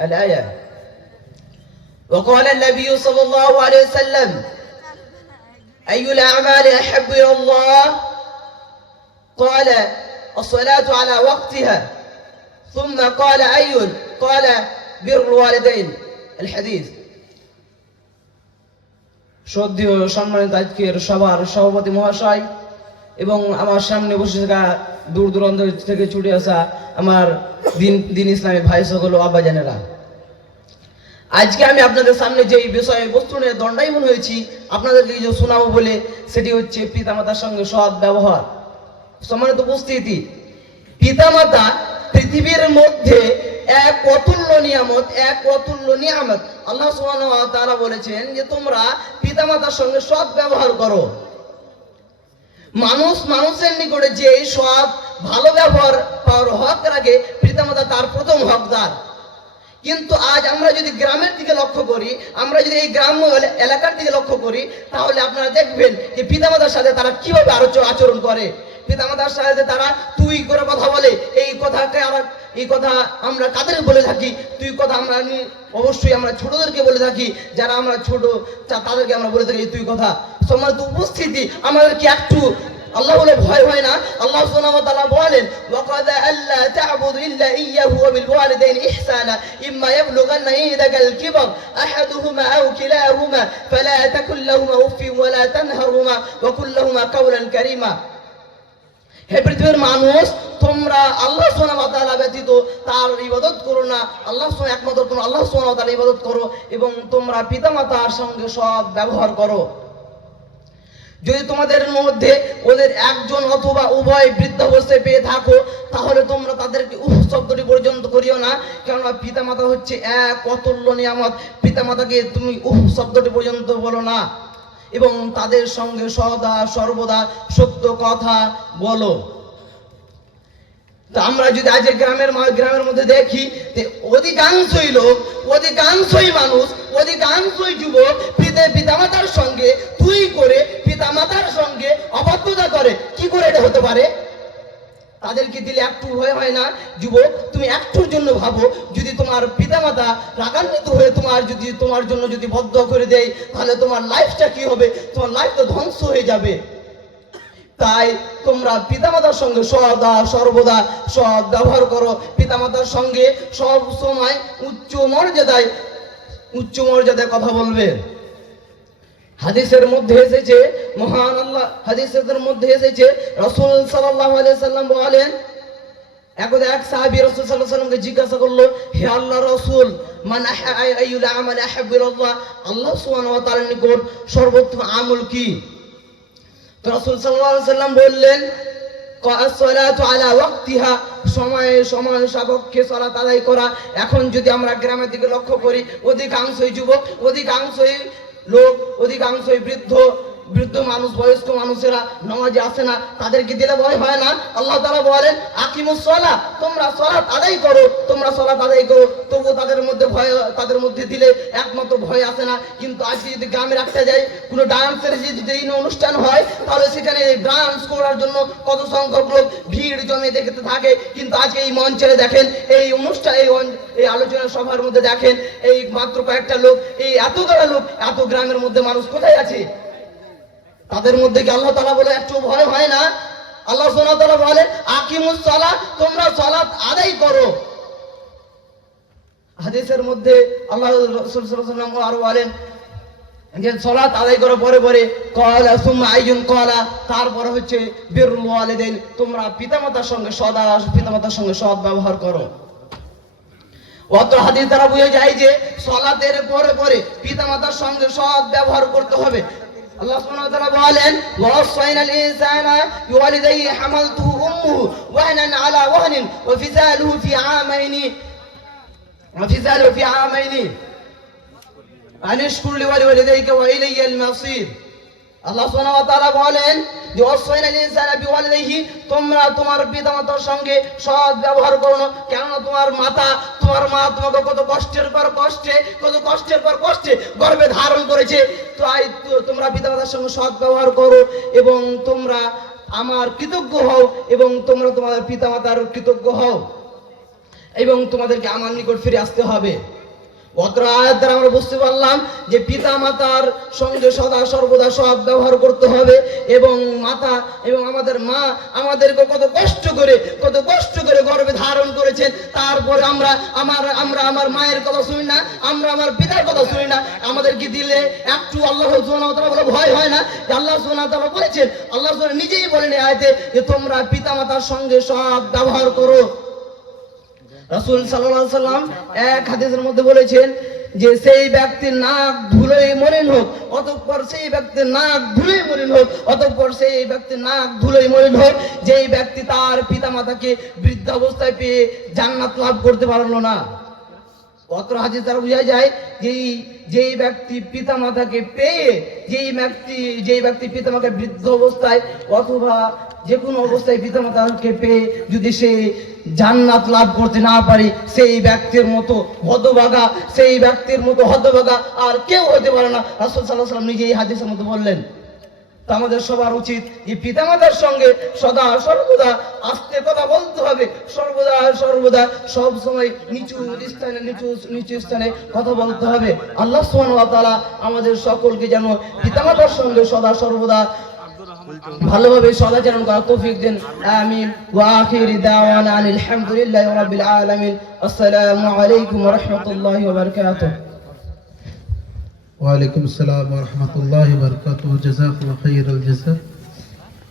الآية وقال النبي صلى الله عليه وسلم أي الأعمال أحب إلى الله قال الصلاة على وقتها ثم قال أي قال بر الوالدين الحديث শ্রদ্ধেয় সম্মানিত আজকের সবার সভাপতি মহাশয় এবং আমার সামনে বসে থাকা দূর দূরান্ত থেকে ছুটে আসা আমার দিন দিন ইসলামী ভাই সকল আব্বাজানেরা। আজকে আমি আপনাদের সামনে যে বিষয়ে, বস্তু নিয়ে দণ্ডায়মন হয়েছি, আপনাদেরকে যে শোনাবো বলে, সেটি হচ্ছে পিতামাতার সঙ্গে সৎ ব্যবহার। সম্মানিত উপস্থিতি, পিতামাতা পৃথিবীর মধ্যে এক অতুল্য নিয়ামত, এক অতুল্য নিয়ামত। আল্লাহ সুবহানাহু তাআলা বলেছেন যে তোমরা পিতামাতার সঙ্গে সৎ ব্যবহার করো। মানুষ মানুষের নিকটে যে সব ভালো ব্যবহার পাওয়ার হক রাখে, পিতামাতা তার প্রথম হকদার। কিন্তু আজ আমরা যদি গ্রামের দিকে লক্ষ্য করি, আমরা যদি এই গ্রাম্য এলাকার দিকে লক্ষ্য করি, তাহলে আপনারা দেখবেন যে পিতামাতার সাথে তারা কীভাবে আরও আচরণ করে। পিতামাতার সাথে তারা, তুই করে কথা বলে, এই কথাকে আমরা, এই কথা আমরা কাদের বলে থাকি? তুই কথা আমরা অবশ্যই আমরা ছোটদেরকে বলে থাকি। যারা আমরা ছোট তাদেরকে আমরা বলে থাকি তুই কথা। সম্মানিত উপস্থিতি, আমাদের কি একটু, আল্লাহ বলে ভয় হয় না? আল্লাহ সুবহানাহু তাআলা বলেন, ওয়াকাদা আল্লা তা'বুদু ইল্লা ইয়্যাহু ওয়া বিল ওয়ালিদাইনি ইহসানা, ইম্মা ইয়াবলুগান্না ইনদাকাল কিবার, আহাদুহুমা আও কিলাহুমা, ফালা তাকুল লাহুমা উফফিন ওয়া লা তানহারহুমা ওয়া কুল লাহুমা কাওলান কারীমা। হে পৃথিবীর মানুষ, তোমরা আল্লাহ সোনা ব্যতীত তার ইবাদত করো না। আল্লাহ সোনা একমাত্র তোমরা আল্লাহ সোনা তাআলা ইবাদত করো এবং তোমরা পিতামাতার সঙ্গে সব ব্যবহার করো। যদি তোমাদের মধ্যে ওদের একজন অথবা উভয় বৃদ্ধাবস্থায় পেয়ে থাকো, তাহলে তোমরা তাদেরকে উহ শব্দটি পর্যন্ত করিও না। কেননা পিতামাতা হচ্ছে এক অতুল্য নিয়ামত। পিতামাতাকে তুমি উহ শব্দটি পর্যন্ত বলো না। এবং তাদের সঙ্গে সদা সর্বদা সত্য কথা বলো। আমরা যদি আজ গ্রামের গ্রামের মধ্যে দেখি অধিকাংশই লোক, অধিকাংশই মানুষ, অধিকাংশই যুবক পিতা পিতামাতার সঙ্গে তুই করে পিতামাতার সঙ্গে অবাধ্যতা করে, কি করে এটা হতে পারে? তাদেরকে দিলে একটু ভয় হয় না? যুবক, তুমি একটুর জন্য ভাবো তোমার পিতামাতা রাগান্বিত হয়ে তোমার যদি, তোমার জন্য যদি বদ্ধ করে দেয়, তাহলে তোমার লাইফটা কি হবে? তোমার লাইফ তো ধ্বংস হয়ে যাবে। তাই তোমরা পিতামাতার সঙ্গে সদা, সর্বদা সৎ ব্যবহার করো। পিতামাতার সঙ্গে সব সময় উচ্চ মর্যাদায় উচ্চ মর্যাদায় কথা বলবে। হাদিসের মধ্যে এসেছে, মহান আল্লাহ, হাদিসের মধ্যে এসেছে, রসুল সাল্লাল্লাহু আলাইহি সাল্লাম বলেন একদা এক সাহাবী রাসূল সাল্লামকে জিজ্ঞাসা করল, হে আল্লাহ রাসূল, মান আমাল আহাব্বু ইলাল্লাহ? আল্লাহ ওয়া তাআলার নিকট সর্বোত্তম আমল কি? তো রাসূল আলাইহি সাল্লাম বললেন আলা ওয়াক্তিহা, সময়ে সময় সাপেক্ষে সালাত আদায় করা। এখন যদি আমরা গ্রামের দিকে লক্ষ্য করি, অধিকাংশই যুবক, অধিকাংশই লোক, অধিকাংশই বৃদ্ধ বৃদ্ধ মানুষ, বয়স্ক মানুষেরা নামাজে আসে না, তাদেরকে দিলে ভয় হয় না। আল্লাহ তাআলা বলেন, আকিমুস সালাহ, তোমরা সালাত আদায় করো, তোমরা সালাত আদায় করো। তবুও তাদের মধ্যে ভয়, তাদের মধ্যে দিলে একমাত্র ভয় আসে না। কিন্তু আজকে যদি গ্রামে রাখতে যাই, কোনো ডান্সের যদি অনুষ্ঠান হয়, তাহলে সেখানে ডান্স করার জন্য কত সংখ্যক লোক ভিড় জমে দেখতে থাকে। কিন্তু আজকে এই মঞ্চে দেখেন, এই অনুষ্ঠান, এই এই আলোচনা সভার মধ্যে দেখেন, এই মাত্র কয়েকটা লোক, এই এত লোক, এত গ্রামের মধ্যে মানুষ কোথায় আছে? তাদের মধ্যে কি আল্লাহ তালা বলে একটু ভয় হয় না? আল্লাহ সোনা বলে আকিমুস সালাহ তোমরা সালাত আদায় করো। হাদিসের মধ্যে আল্লাহ সাল্লাল্লাহু আরও বলেন যে, সালাত আদায় করার পরে পরে। কলা সুম্মা আইজুন কলা। তারপরে হচ্ছে, বিরুল ওয়ালিদাইন, তোমরা পিতামাতার সঙ্গে সদা পিতামাতার সঙ্গে সৎ ব্যবহার করো। অত হাদিস দ্বারা বুঝে যায় যে, সলাতের পরে পরে পিতামাতার সঙ্গে সৎ ব্যবহার করতে হবে। আল্লাহ সুবহানাহু ওয়া তাআলা বলেন ওয়াসাইনাল ইনসানা বিওয়ালিদাইহি হামালতুহু উম্মুহু ওয়াহনান আলা ওয়াহনিন ওয়া ফিসালুহু ফি আমাইনি ওয়া ফিসালুহু ফি আমাইনি আনিশকুর লিওয়ালিদাইকা ওয়া ইলাইয়াল মাসির আল্লাহ তাআলা বলেন যে বিওয়ালিদাইহি তোমরা তোমার পিতামাতার সঙ্গে সৎ ব্যবহার করো না। কেননা তোমার মাতা, তোমার মা তোমাকে কত কষ্টের পর কষ্টে, কত কষ্টের পর কষ্টে গর্ভে ধারণ করেছে। তো আই তো- তোমরা পিতামাতার সঙ্গে সৎ ব্যবহার করো এবং তোমরা আমার কৃতজ্ঞ হও এবং তোমরা তোমাদের পিতামাতার কৃতজ্ঞ হও এবং তোমাদেরকে আমার নিকট ফিরে আসতে হবে। দ্বারা আমরা বুঝতে পারলাম যে পিতা মাতার সঙ্গে সদা সর্বদা করতে হবে এবং মাতা এবং আমাদের মা আমাদেরকে কত কষ্ট করে, কত কষ্ট করে গর্ভে ধারণ করেছেন। তারপরে আমরা, আমার আমরা আমার মায়ের কথা শুনি না, আমরা আমার পিতার কথা শুনি না। আমাদেরকে দিলে একটু আল্লাহ বলে ভয় হয় না। যে আল্লাহ ওয়া বলেছেন, আল্লাহ নিজেই বলেন আয়তে যে তোমরা পিতা মাতার সঙ্গে সৎ ব্যবহার করো। রাসূল আলাইহি সাল্লাম এক হাদিসের মধ্যে বলেছেন যে সেই ব্যক্তির নাক ধুলোই মলিন হোক, অতঃপর সেই ব্যক্তির নাক ধুলোই মলিন হোক, অতঃপর সেই ব্যক্তির নাক ধুলোই মলিন হোক, যেই ব্যক্তি তার পিতামাতাকে বৃদ্ধাবস্থায় পেয়ে জান্নাত লাভ করতে পারল না। অত্র হাদিস দ্বারা বোঝা যায়, যেই যেই ব্যক্তি পিতা মাতাকে পেয়ে, যেই ব্যক্তি যেই ব্যক্তি পিতা মাতাকে বৃদ্ধ অবস্থায় অথবা যে কোনো অবস্থায় পিতা মাতাকে পেয়ে যদি সে জান্নাত লাভ করতে না পারে, সেই ব্যক্তির মতো হতভাগা, সেই ব্যক্তির মতো হতভাগা আর কেউ হতে পারে না। রাসূল আলাইহি সাল্লাম নিজে এই হাদিসের মধ্যে বললেন আমাদের সবার উচিত যে পিতামাতার সঙ্গে সদা সর্বদা আস্তে কথা বলতে হবে, সর্বদা সর্বদা সব সময় নিচু স্থানে, নিচু নিচু স্থানে কথা বলতে হবে। আল্লাহ ওয়া আমাদের সকলকে যেন পিতামাতার সঙ্গে সদা সর্বদা ভালোভাবে সদাচরণ করার তৌফিক দেন আমিন ওয়া আখিরি দাওয়ানা আনিল হামদুলিল্লাহি রাব্বিল আলামিন আসসালামু আলাইকুম ওয়া রাহমাতুল্লাহি ওয়া বারাকাতুহু ওয়ালাইকুম আসসালাম ওয়া রাহমাতুল্লাহি ওয়া বারাকাতুহু জাযাকুল্লাহু খাইরাল জাযা